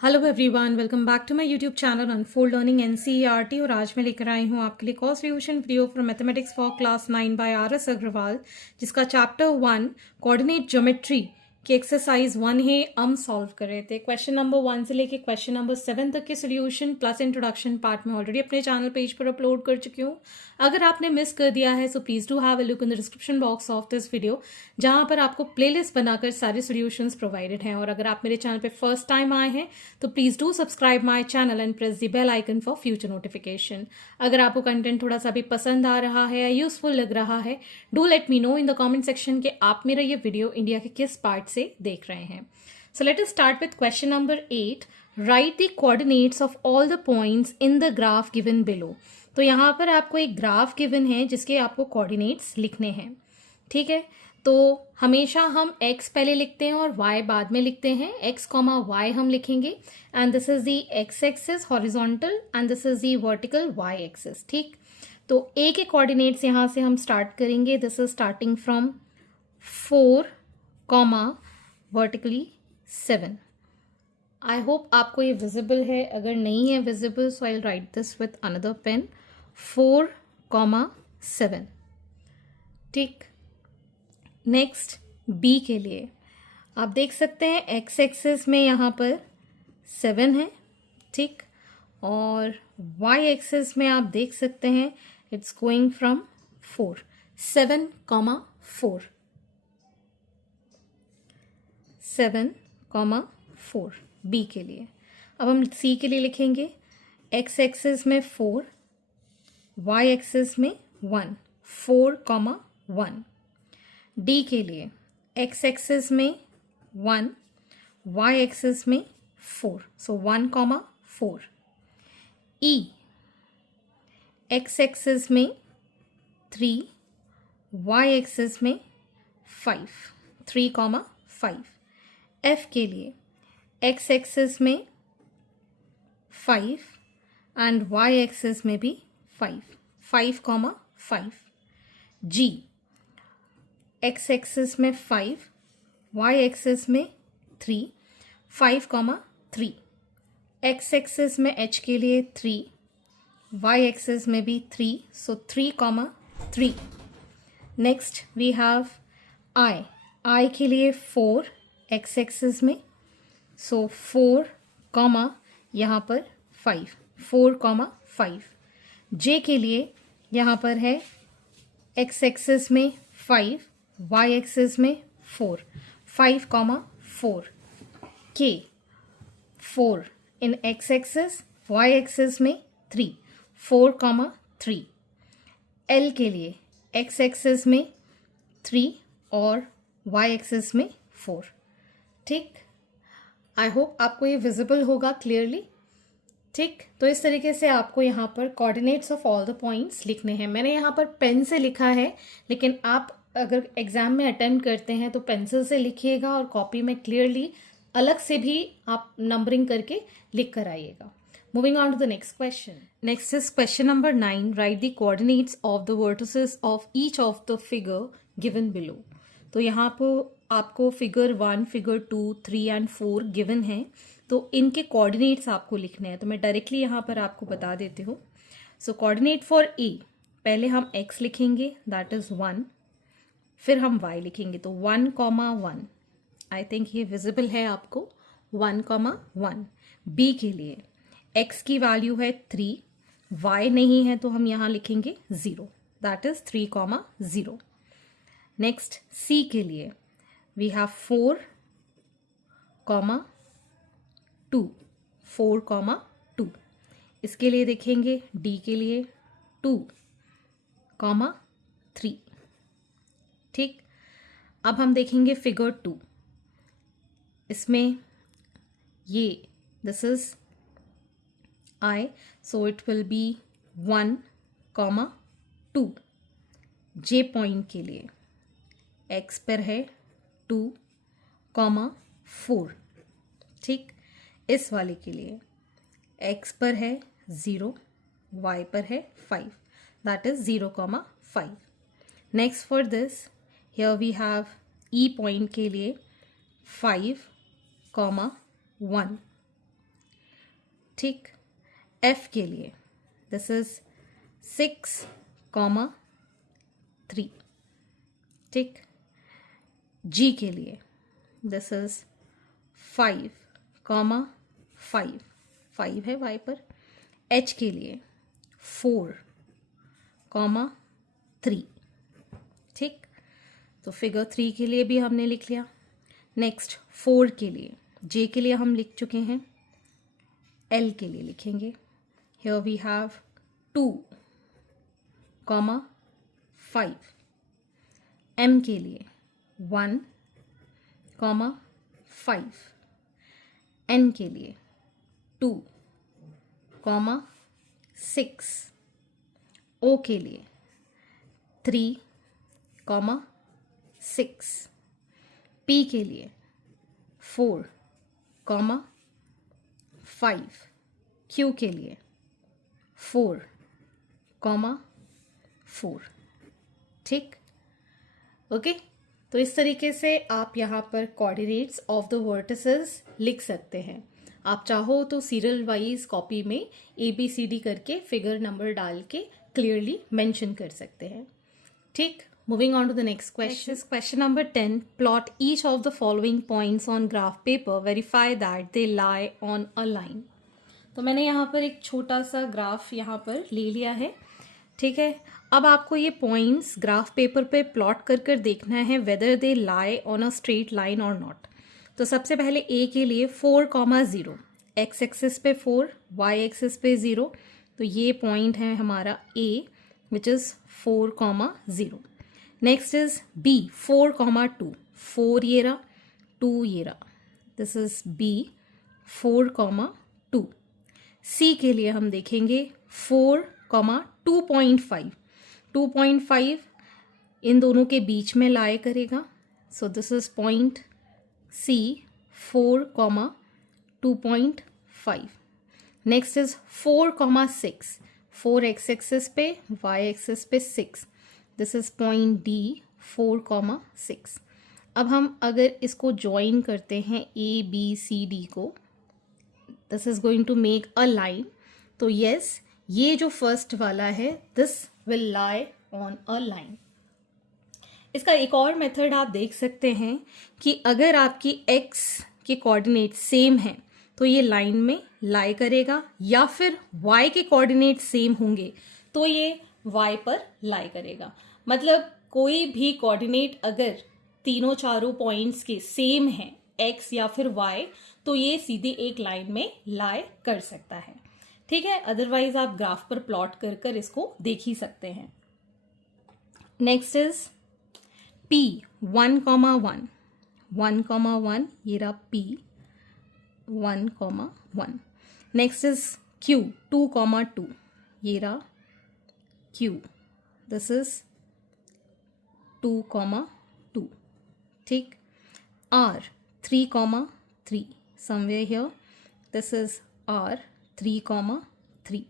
Hello everyone, welcome back to my YouTube channel unfold learning NCERT. और आज मैं लेकर आई हूँ आपके लिए cost revision video from mathematics for class 9 by R S. Agarwal, जिसका चैप्टर 1 कोऑर्डिनेट ज्योमेट्री की एक्सरसाइज 1 है। हम सॉल्व कर रहे थे क्वेश्चन नंबर 1 से लेके क्वेश्चन नंबर 7 तक के सोल्यूशन प्लस इंट्रोडक्शन पार्ट में ऑलरेडी अपने चैनल पेज पर अपलोड कर चुकी हूँ। अगर आपने मिस कर दिया है so please do have a look in the description box of this video, जहां पर आपको प्लेलिस्ट बनाकर सारे सोल्यूशंस प्रोवाइडेड हैं। और अगर आप मेरे चैनल पे फर्स्ट टाइम आए हैं तो please do subscribe my channel and press the bell icon for future notification. अगर आपको कंटेंट थोड़ा सा भी पसंद आ रहा है या यूजफुल लग रहा है, do let me know in the comment section कि आप मेरा ये वीडियो इंडिया के किस पार्ट से देख रहे हैं। So let us start with question number 8। Right the coordinates of all the points in the graph given below. तो यहाँ पर आपको एक ग्राफ गिवन है जिसके आपको कोऑर्डिनेट्स लिखने हैं। ठीक है, तो हमेशा हम x पहले लिखते हैं और y बाद में लिखते हैं। x कॉमा y हम लिखेंगे and this is the x axis horizontal and this is the vertical y axis. ठीक, तो a के कोऑर्डिनेट्स यहाँ से हम स्टार्ट करेंगे। This is starting from 4 comma vertically 7। I hope आपको ये विजिबल है। अगर नहीं है visible so I will write this with another pen. 4 comma 7। ठीक, नेक्स्ट बी के लिए आप देख सकते हैं एक्स एक्सिस में यहाँ पर 7 है। ठीक, और वाई एक्सिस में आप देख सकते हैं it's going from 4। 7 comma 4, 7 comma 4 B के लिए। अब हम सी के लिए लिखेंगे एक्स एक्सिस में 4, वाई एक्सिस में 1, 4 कॉमा 1। डी के लिए एक्स एक्सिस में 1, वाई एक्सिस में 4, सो 1 कॉमा 4। ई एक्स एक्सिस में 3, वाई एक्सिस में 5, 3 कॉमा 5। एफ के लिए एक्स एक्सिस में 5 एंड वाई एक्सिस में भी 5, 5 कॉमा 5। जी एक्स एक्सिस में 5, वाई एक्सिस में 3, 5 कॉमा 3। एक्स एक्सिस में एच के लिए 3, वाई एक्सिस में भी 3, so 3 comma 3। Next we have I. I के लिए 4 एक्स एक्सिस में, सो 4 कॉमा यहाँ पर 5, 4 कॉमा 5। जे के लिए यहाँ पर है एक्स एक्सिस में 5, वाई एक्सिस में 4, 5 कॉमा 4। के 4 इन एक्स एक्सिस, वाई एक्सिस में 3, 4 कॉमा 3। एल के लिए एक्स एक्सिस में 3 और वाई एक्सिस में 4। ठीक, आई होप आपको ये विजिबल होगा क्लियरली। ठीक, तो इस तरीके से आपको यहाँ पर coordinates of all the points लिखने हैं। मैंने यहाँ पर पेन से लिखा है, लेकिन आप अगर एग्जाम में अटेम्प्ट करते हैं तो पेंसिल से लिखिएगा और कॉपी में क्लियरली अलग से भी आप नंबरिंग करके लिख कर आइएगा। Moving on to the next question. Next is question number 9। Right the coordinates of the vertices of each of the figure given below. तो यहाँ पर आपको फिगर 1, फिगर 2, 3 एंड 4 गिवन है, तो इनके कोऑर्डिनेट्स आपको लिखने हैं। तो मैं डायरेक्टली यहाँ पर आपको बता देती हूँ। सो कोऑर्डिनेट फॉर ए, पहले हम x लिखेंगे दैट इज 1, फिर हम y लिखेंगे तो 1 कॉमा 1। आई थिंक ये विजिबल है आपको। 1 कॉमा 1। b के लिए x की वैल्यू है 3, y नहीं है तो हम यहाँ लिखेंगे 0, that is 3 comma 0। Next c के लिए वी हैव 4 कॉमा 2, 4 कॉमा 2। इसके लिए देखेंगे d के लिए 2 कॉमा 3। ठीक, अब हम देखेंगे फिगर 2। इसमें ये this is i, so it will be 1 comma 2। J point के लिए x पर है 2 कॉमा 4। ठीक, इस वाले के लिए x पर है 0, y पर है 5, that is 0 comma 5। Next for this here we have E point के लिए 5 कॉमा 1। ठीक। एफ के लिए दिस इज 6,3, ठीक। जी के लिए दिस इज 5,5, 5 है वाई पर। एच के लिए 4,3, ठीक। तो फिगर 3 के लिए भी हमने लिख लिया। नेक्स्ट 4 के लिए, जे के लिए हम लिख चुके हैं, एल के लिए लिखेंगे। Here we have 2,5। एम के लिए 1,5। एन के लिए 2,6। ओ के लिए 3,6। पी के लिए 4,5। क्यू के लिए 4,4, ठीक। ओके, तो इस तरीके से आप यहाँ पर कोऑर्डिनेट्स ऑफ द वर्टिसेस लिख सकते हैं। आप चाहो तो सीरियल वाइज कॉपी में ABCD करके फिगर नंबर डाल के क्लियरली मेंशन कर सकते हैं, ठीक। Moving on to the next question. Question number 10. Plot each of the following points on graph paper. Verify that they lie on a line. तो मैंने यहाँ पर एक छोटा सा ग्राफ यहाँ पर ले लिया है, ठीक है। अब आपको ये पॉइंट्स ग्राफ पेपर पे प्लॉट कर कर देखना है whether they lie on a straight line और नॉट। तो सबसे पहले ए के लिए 4,0, एक्स एक्सिस पे 4, वाई एक्सिस पे 0, तो ये पॉइंट है हमारा A which is 4,0। Next is B 4,2, 4 ये रहा, 2 ये रहा, दिस इज बी 4,2। सी के लिए हम देखेंगे 4,2.5, 2.5 इन दोनों के बीच में लाई करेगा, so this is point C 4,2.5। Next is 4,6, 4 X axis पे, वाई एक्सिस पे 6, दिस इज पॉइंट डी 4,6। अब हम अगर इसको ज्वाइन करते हैं ABCD को, this is going to make a line, तो यस ये जो फर्स्ट वाला है this will lie on a line. इसका एक और मेथड आप देख सकते हैं कि अगर आपकी x के कोऑर्डिनेट सेम हैं तो ये लाइन में लाई करेगा, या फिर y के कोऑर्डिनेट सेम होंगे तो ये y पर लाई करेगा। मतलब कोई भी कोऑर्डिनेट अगर तीनों चारों पॉइंट्स के सेम हैं x या फिर y, तो ये सीधे एक लाइन में लाई कर सकता है, ठीक है। अदरवाइज आप ग्राफ पर प्लॉट कर कर इसको देख ही सकते हैं। नेक्स्ट इज P 1,1, 1,1 ये रहा P 1,1। नेक्स्ट इज Q 2,2 ये रहा Q, दिस इज 2,2, ठीक। R 3,3 somewhere here, this is R 3,3।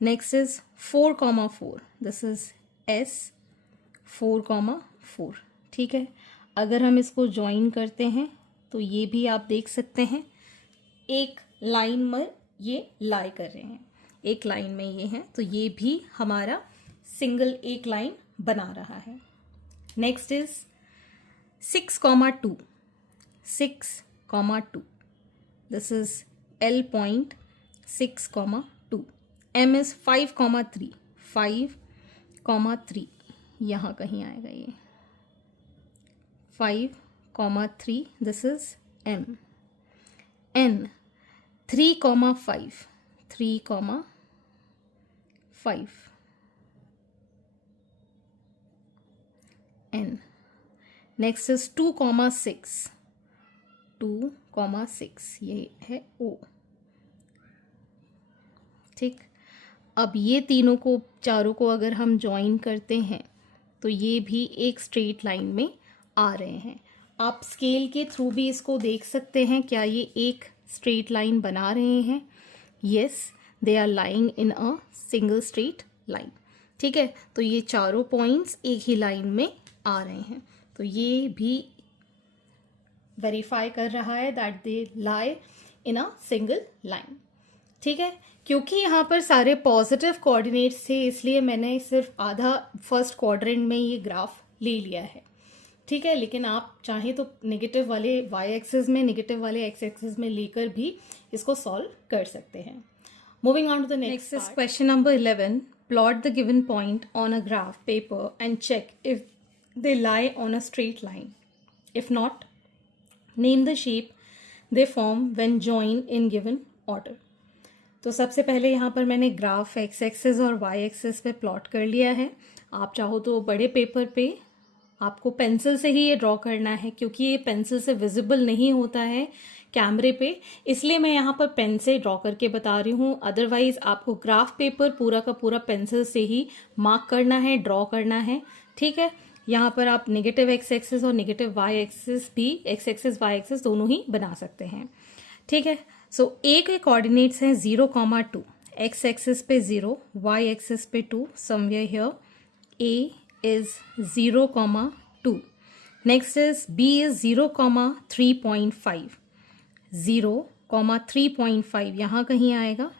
next is 4,4, this is S 4,4, ठीक है। अगर हम इसको ज्वाइन करते हैं तो ये भी आप देख सकते हैं एक लाइन में ये लाई कर रहे हैं, एक लाइन में ये हैं, तो ये भी हमारा सिंगल एक लाइन बना रहा है। Next is 6,2, 6,2, this is L point 6,2। M is 5,3, 5,3 यहाँ कहीं आएगा ये 5,3, this is M। N 3,5, 3,5 N। Next is 2,6, 2,6 ये है O, ठीक। अब ये तीनों को चारों को अगर हम ज्वाइन करते हैं तो ये भी एक स्ट्रेट लाइन में आ रहे हैं। आप स्केल के थ्रू भी इसको देख सकते हैं, क्या ये एक स्ट्रेट लाइन बना रहे हैं? Yes, they are lying in a single straight line, ठीक है। तो ये चारों पॉइंट्स एक ही लाइन में आ रहे हैं, तो ये भी वेरीफाई कर रहा है that they lie in a single line. ठीक है, क्योंकि यहाँ पर सारे पॉजिटिव कोऑर्डिनेट्स थे इसलिए मैंने सिर्फ आधा फर्स्ट क्वाड्रेंट में ये ग्राफ ले लिया है। ठीक है, लेकिन आप चाहें तो नेगेटिव वाले वाई एक्सिस में, नेगेटिव वाले एक्स एक्सिस में लेकर भी इसको सॉल्व कर सकते हैं। Moving on to the next is question number 11। Plot the given point on a graph paper and check if they lie on a straight line. If not, name the shape they form when join in given order. तो सबसे पहले यहाँ पर मैंने graph X axis और Y axis पे plot कर लिया है। आप चाहो तो बड़े पेपर पे आपको पेंसिल से ही ये ड्रॉ करना है, क्योंकि ये पेंसिल से विजिबल नहीं होता है कैमरे पे, इसलिए मैं यहाँ पर पेन से ड्रॉ करके बता रही हूँ। अदरवाइज आपको ग्राफ पेपर पूरा का पूरा पेंसिल से ही मार्क करना है, ड्रॉ करना है। ठीक है, यहाँ पर आप नेगेटिव एक्स एक्सिस और नेगेटिव वाई एक्सिस भी, एक्स एक्सिस वाई एक्सिस दोनों ही बना सकते हैं। ठीक है, सो ए के कोऑर्डिनेट्स हैं 0,2, एक्स एक्सिस पे 0, वाई एक्सिस पे 2, somewhere here A is 0,2. Next is B is 0,3.5. 0,3.5 यहाँ कहीं आएगा.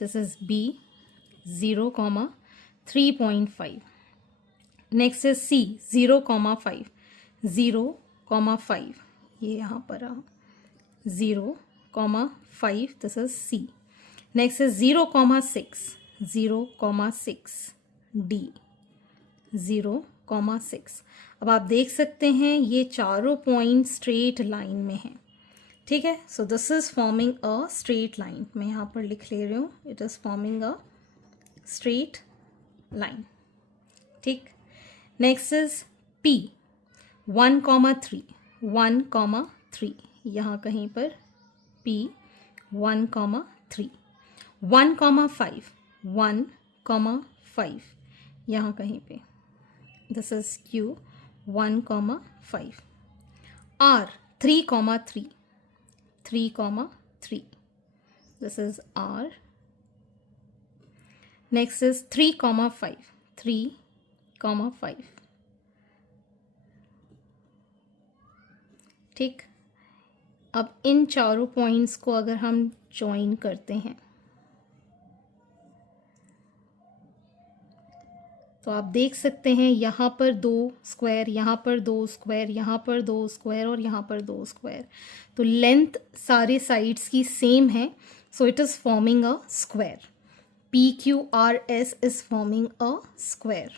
This is B, 0,3.5. Next is C, 0,5. 0,5 ये यहाँ पर आ 0,5. This is C. Next is 0,6. 0,6 D. 0,6. अब आप देख सकते हैं ये चारों पॉइंट स्ट्रेट लाइन में हैं. ठीक है, सो this is forming a straight line. मैं यहाँ पर लिख ले रही हूँ, it is forming a straight line. ठीक, नेक्स्ट इज P, 1,3. 1,3 यहाँ कहीं पर P 1,3. 1,5. 1,5 यहाँ कहीं पे. This is Q, 1,5. R, 3,3. 3,3. This is R. Next is 3,5. 3,5. ठीक, अब इन चारों पॉइंट्स को अगर हम ज्वाइन करते हैं तो आप देख सकते हैं यहाँ पर 2 स्क्वायर, यहाँ पर 2 स्क्वायर, यहाँ पर 2 स्क्वायर और यहाँ पर 2 स्क्वायर. तो लेंथ सारे साइड्स की सेम है, so it is forming a square. PQRS is forming a square.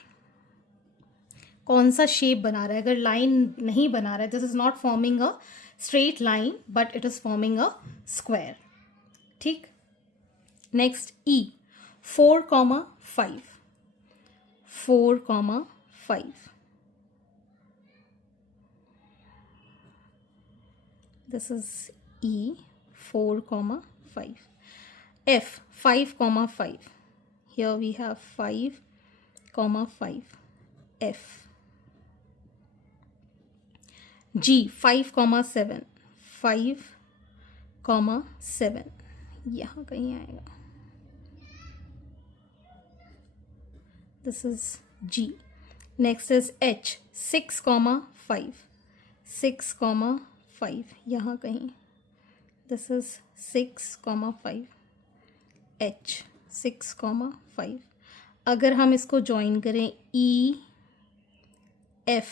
कौन सा शेप बना रहा है? अगर लाइन नहीं बना रहा है, this is not forming a straight line but it is forming a square. ठीक, next E, 4,5. 4,5. This is E, 4,5. F, 5,5. Here we have 5,5. F. G, 5,7. 5,7 यहाँ कहीं आएगा. This is G. Next is H, 6,5. 6,5 यहाँ कहीं. This is 6,5. H, 6,5. अगर हम इसको join करें E, F,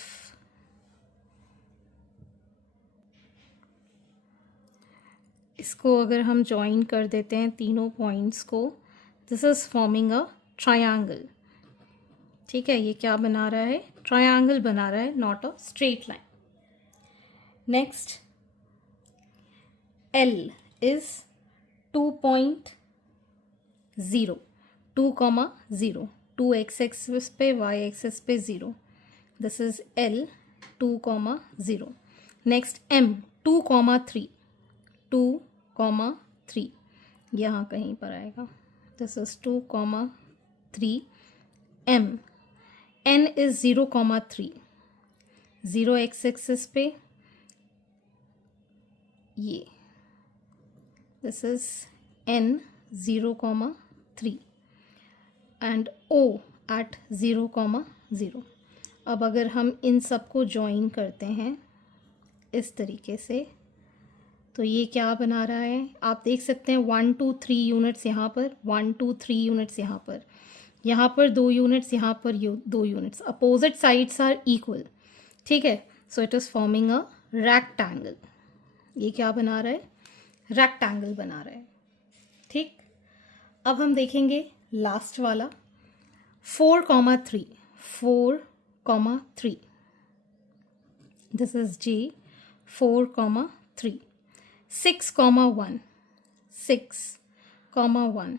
इसको अगर हम ज्वाइन कर देते हैं तीनों पॉइंट्स को, this is forming a triangle. ठीक है, ये क्या बना रहा है? ट्रायंगल बना रहा है, not a straight line. Next L is 2.0. 2,0. 2 X axis पे, वाई एक्सिस पे 0. This is L, 2,0. Next M, 2,3. 2,3 यहाँ कहीं पर आएगा. This is 2,3. M, N is 0,3. 0 X axis पे ये. This is N, 0,3 and O at 0,0. अब अगर हम इन सबको ज्वाइन करते हैं इस तरीके से, तो ये क्या बना रहा है, आप देख सकते हैं 1 2 3 यूनिट्स यहाँ पर, 1 2 3 यूनिट्स यहाँ पर 2 यूनिट्स, यहाँ पर 2 units, opposite sides are equal, ठीक है। So it is forming a rectangle. ये क्या बना रहा है, रेक्टेंगल बना रहा है, ठीक। अब हम देखेंगे लास्ट वाला 4,3, 4,3, दिस इज J, 4,3, 6,1, 6,1,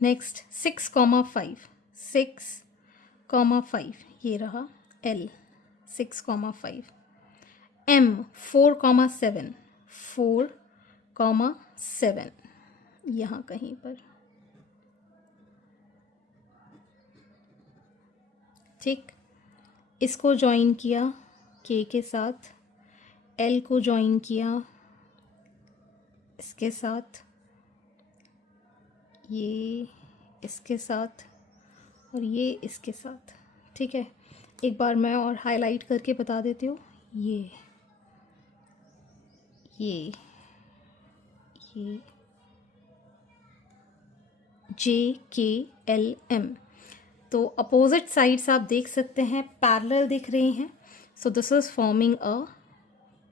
नेक्स्ट 6,5, 6,5, ये रहा L, 6,5, M 4,7, 4,7, यहाँ कहीं पर, ठीक। इसको ज्वाइन किया K के साथ, L को ज्वाइन किया इसके साथ, ये इसके साथ और ये इसके साथ, ठीक है। एक बार मैं और हाईलाइट करके बता देती हूँ, ये JKLM। तो अपोजिट साइड्स आप देख सकते हैं पैरेलल दिख रही हैं, सो this is forming a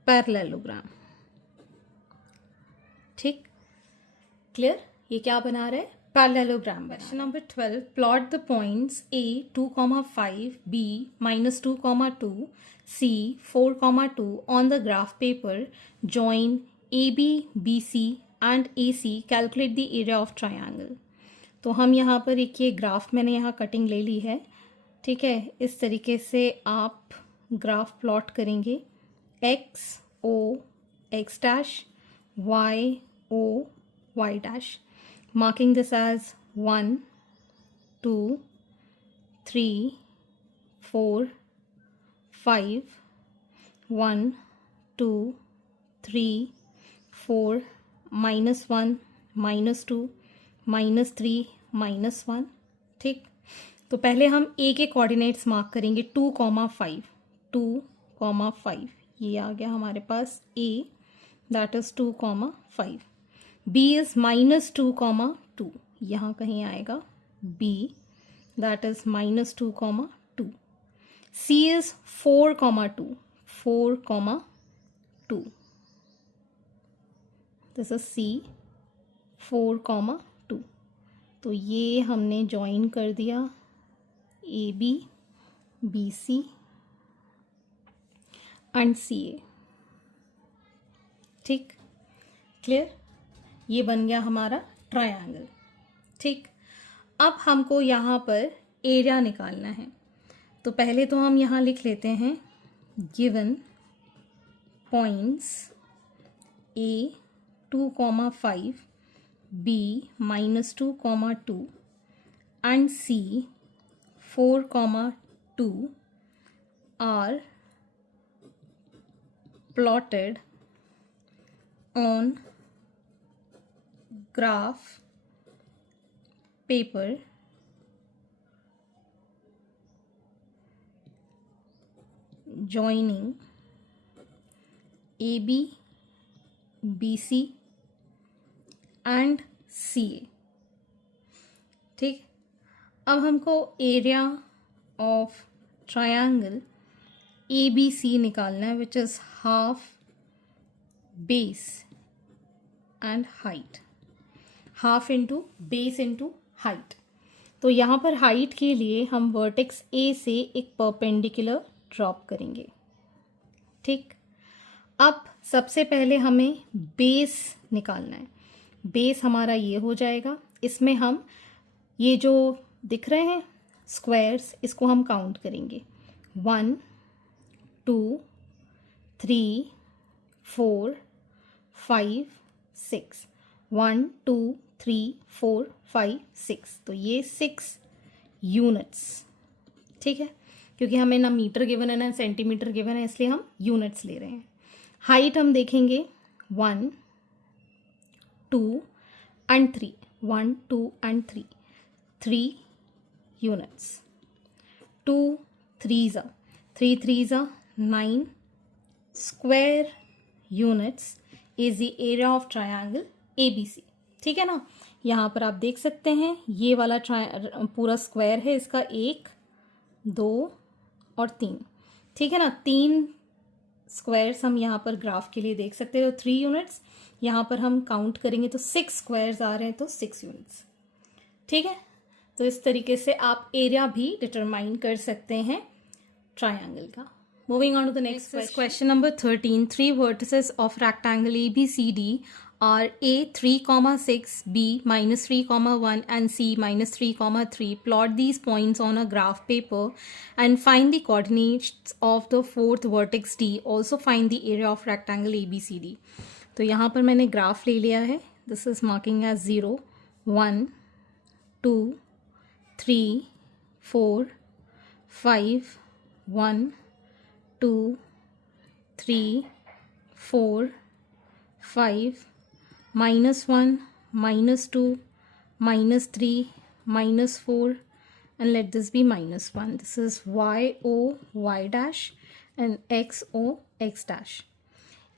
parallelogram, ठीक, क्लियर। ये क्या बना रहा है, पैरेललोग्राम बना। Question number 12, plot the points A 2,5, B -2,2, C 4,2 on the graph paper, join AB, BC and AC, calculate the area of triangle. तो हम यहाँ पर एक ये ग्राफ, मैंने यहाँ कटिंग ले ली है, ठीक है। इस तरीके से आप ग्राफ प्लॉट करेंगे, X O X dash, Y O Y dash, marking this as 1 2 3 4 5, 1 2 3 4, -1 -2 -3 -1, ठीक। तो पहले हम A के कोऑर्डिनेट्स मार्क करेंगे, 2,5, 2,5, ये आ गया हमारे पास A, that is 2,5। B is -2,2, यहाँ कहीं आएगा B, that is -2,2। C is 4,2, 4,2, this is C, 4,2। तो ये हमने ज्वाइन कर दिया AB, BC एंड CA, ठीक, क्लियर। ये बन गया हमारा ट्रायंगल, ठीक। अब हमको यहाँ पर एरिया निकालना है, तो पहले तो हम यहाँ लिख लेते हैं given points A 2,5, B -2,2 and C 4,2 are plotted on graph paper joining AB, BC and CA, ठीक। अब हमको एरिया ऑफ ट्रायंगल ABC निकालना है, which is half base and height, half into base into height. तो यहाँ पर height के लिए हम वर्टेक्स A से एक परपेंडिकुलर ड्रॉप करेंगे, ठीक। अब सबसे पहले हमें बेस निकालना है, बेस हमारा ये हो जाएगा। इसमें हम ये जो दिख रहे हैं स्क्वायर्स, इसको हम काउंट करेंगे, 1 2 3 4 5 6, 1 2 3 4 5 6, तो ये 6 यूनिट्स, ठीक है। क्योंकि हमें ना मीटर गिवन है ना सेंटीमीटर गिवन है, इसलिए हम यूनिट्स ले रहे हैं। हाइट हम देखेंगे 1 2 and 3, 1 2 and 3, 3 units, 2 3s are 3 3s are 9 square units is the area of triangle ABC। ठीक है ना, यहाँ पर आप देख सकते हैं ये वाला पूरा स्क्वायर है, इसका 1 2 और 3, ठीक है ना, 3 स्क्वायर्स हम यहाँ पर ग्राफ के लिए देख सकते हैं। तो 3 यूनिट्स यहाँ पर हम काउंट करेंगे तो 6 स्क्वायर्स आ रहे हैं, तो 6 यूनिट्स। ठीक है, तो इस तरीके से आप एरिया भी डिटरमाइन कर सकते हैं ट्राइंगल का। Moving on to the next question. Question number 13. 3 vertices of rectangle ABCD are A 3,6, B -3,1 and C -3,3. Plot these points on a graph paper and find the coordinates of the fourth vertex D. Also find the area of rectangle ABCD. तो यहाँ पर मैंने graph ले लिया है। This is marking as 0, 1, 2, 3, 4, 5, 1, 2, 3, 4, 5, -1, -2, -3, -4, and let this be -1. This is YO, Y dash and XO, X dash.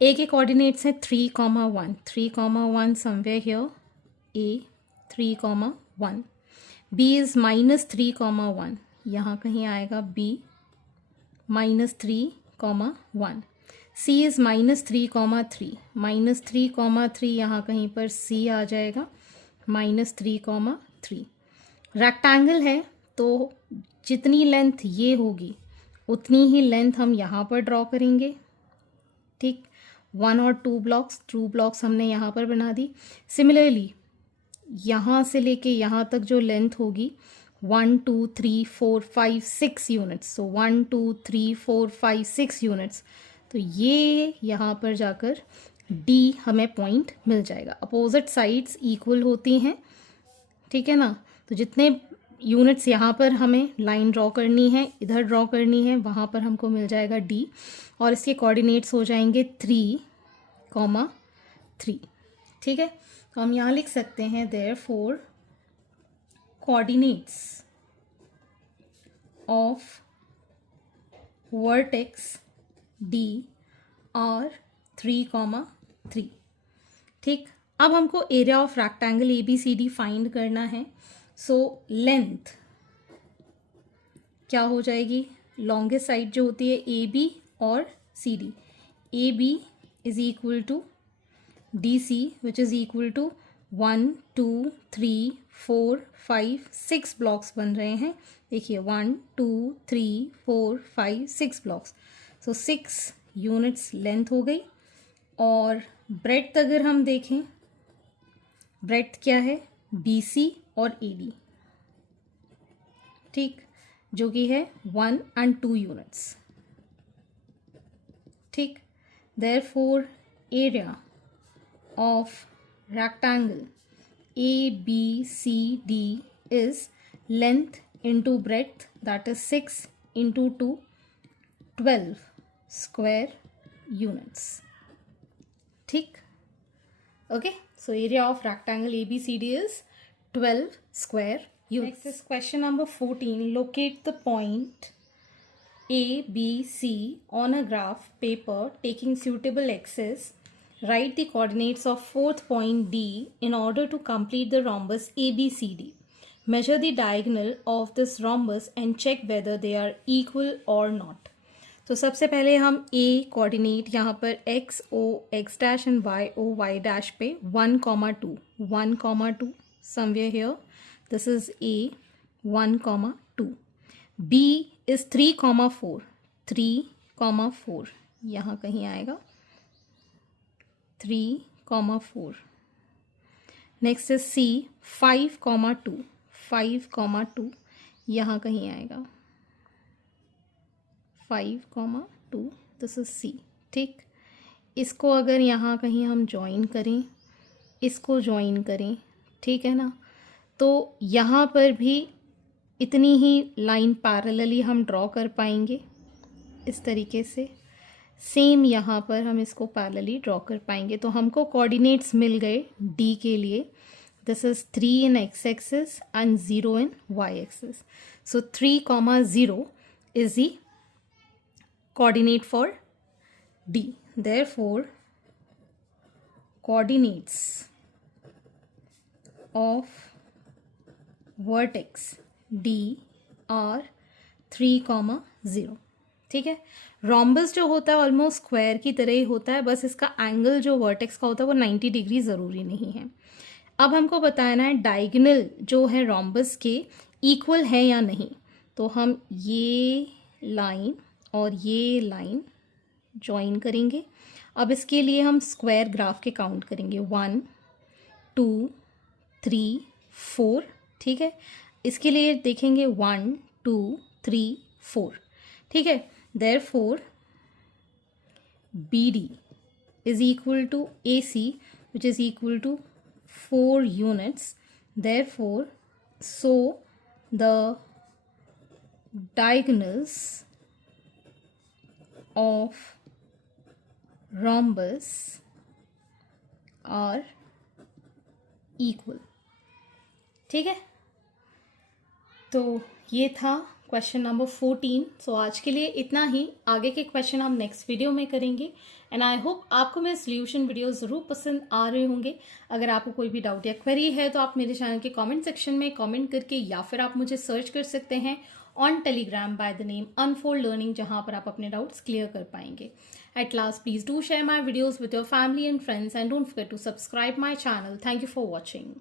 A के coordinates हैं 3,1, 3,1 somewhere here, A 3,1. B is -3,1, यहाँ कहीं आएगा B -3,1. C is -3,3, -3,3 यहाँ कहीं पर C आ जाएगा, -3,3. रेक्टेंगल है तो जितनी लेंथ ये होगी उतनी ही लेंथ हम यहाँ पर ड्रॉ करेंगे। ठीक, 1 और 2 ब्लॉक्स हमने यहाँ पर बना दी। सिमिलरली यहाँ से लेके यहाँ तक जो लेंथ होगी 1 2 3 4 5 6 यूनिट्स, सो 1 2 3 4 5 6 यूनिट्स, तो ये यहाँ पर जाकर D हमें पॉइंट मिल जाएगा। अपोजिट साइड्स इक्वल होती हैं, ठीक है ना, तो जितने यूनिट्स यहाँ पर हमें लाइन ड्रॉ करनी है, इधर ड्रॉ करनी है, वहाँ पर हमको मिल जाएगा D और इसके कोऑर्डिनेट्स हो जाएंगे 3,3। ठीक है, तो हम यहाँ लिख सकते हैं therefore coordinates of vertex D are 3,3। ठीक, अब हमको area of rectangle ABCD find करना है। सो लेंथ क्या हो जाएगी, लॉन्गेस्ट साइड जो होती है AB और CD, AB is equal to DC which is equal to 1 2 3 4 5 6 blocks बन रहे हैं। देखिए 1 2 3 4 5 6 ब्लॉक्स, सो 6 यूनिट्स लेंथ हो गई। और ब्रेड्थ अगर हम देखें, ब्रेड्थ क्या है, BC और AD, ठीक, जो कि है 1 and 2 यूनिट्स। ठीक, therefore area of rectangle ABCD is length into breadth, that is 6 into 2, 12 square units. ठीक, okay, so area of rectangle ABCD is 12 square units. Next is question number 14. Locate the point ABC on a graph paper taking suitable axes. Write the coordinates of fourth point D in order to complete the rhombus ABCD. Measure the diagonal of this rhombus and check whether they are equal or not. तो सबसे पहले हम A coordinate यहाँ पर X O X dash and Y O Y dash पे 1,2 1,2 somewhere here. This is A 1,2. B is 3,4 3,4 यहाँ कहीं आएगा 3,4. नेक्स्ट इज C 5,2 5,2 यहाँ कहीं आएगा 5,2, दिस इज C। ठीक, इसको अगर यहाँ कहीं हम ज्वाइन करें, इसको ज्वाइन करें, ठीक है ना, तो यहाँ पर भी इतनी ही लाइन पैरेलली हम ड्रॉ कर पाएंगे इस तरीके से। सेम यहाँ पर हम इसको पैरेलली ड्रॉ कर पाएंगे। तो हमको कोऑर्डिनेट्स मिल गए D के लिए। This is 3 in X axis and 0 in Y axis. So 3,0 is the coordinate for D. Therefore, coordinates of vertex D are 3,0. ठीक है. रोम्बस जो होता है ऑलमोस्ट स्क्वायर की तरह ही होता है, बस इसका एंगल जो वर्टेक्स का होता है वो 90 डिग्री ज़रूरी नहीं है. अब हमको बताना है डायगोनल जो है रोम्बस के इक्वल है या नहीं. तो हम ये लाइन और ये लाइन ज्वाइन करेंगे. अब इसके लिए हम स्क्वायर ग्राफ के काउंट करेंगे. 1 2 3 4. ठीक है. इसके लिए देखेंगे 1 2 3 4. ठीक है. Therefore, BD is equal to AC, which is equal to 4 units. Therefore, so the diagonals of rhombus are equal. ठीक है. तो ये था क्वेश्चन नंबर 14. सो आज के लिए इतना ही. आगे के क्वेश्चन हम नेक्स्ट वीडियो में करेंगे. एंड आई होप आपको मेरे सोल्यूशन वीडियो ज़रूर पसंद आ रहे होंगे. अगर आपको कोई भी डाउट या क्वेरी है तो आप मेरे चैनल के कमेंट सेक्शन में कमेंट करके या फिर आप मुझे सर्च कर सकते हैं on Telegram by the name unfold learning, जहाँ पर आप अपने डाउट्स क्लियर कर पाएंगे. At last, please do share my videos with your family and friends and don't forget to subscribe my channel. Thank you for watching.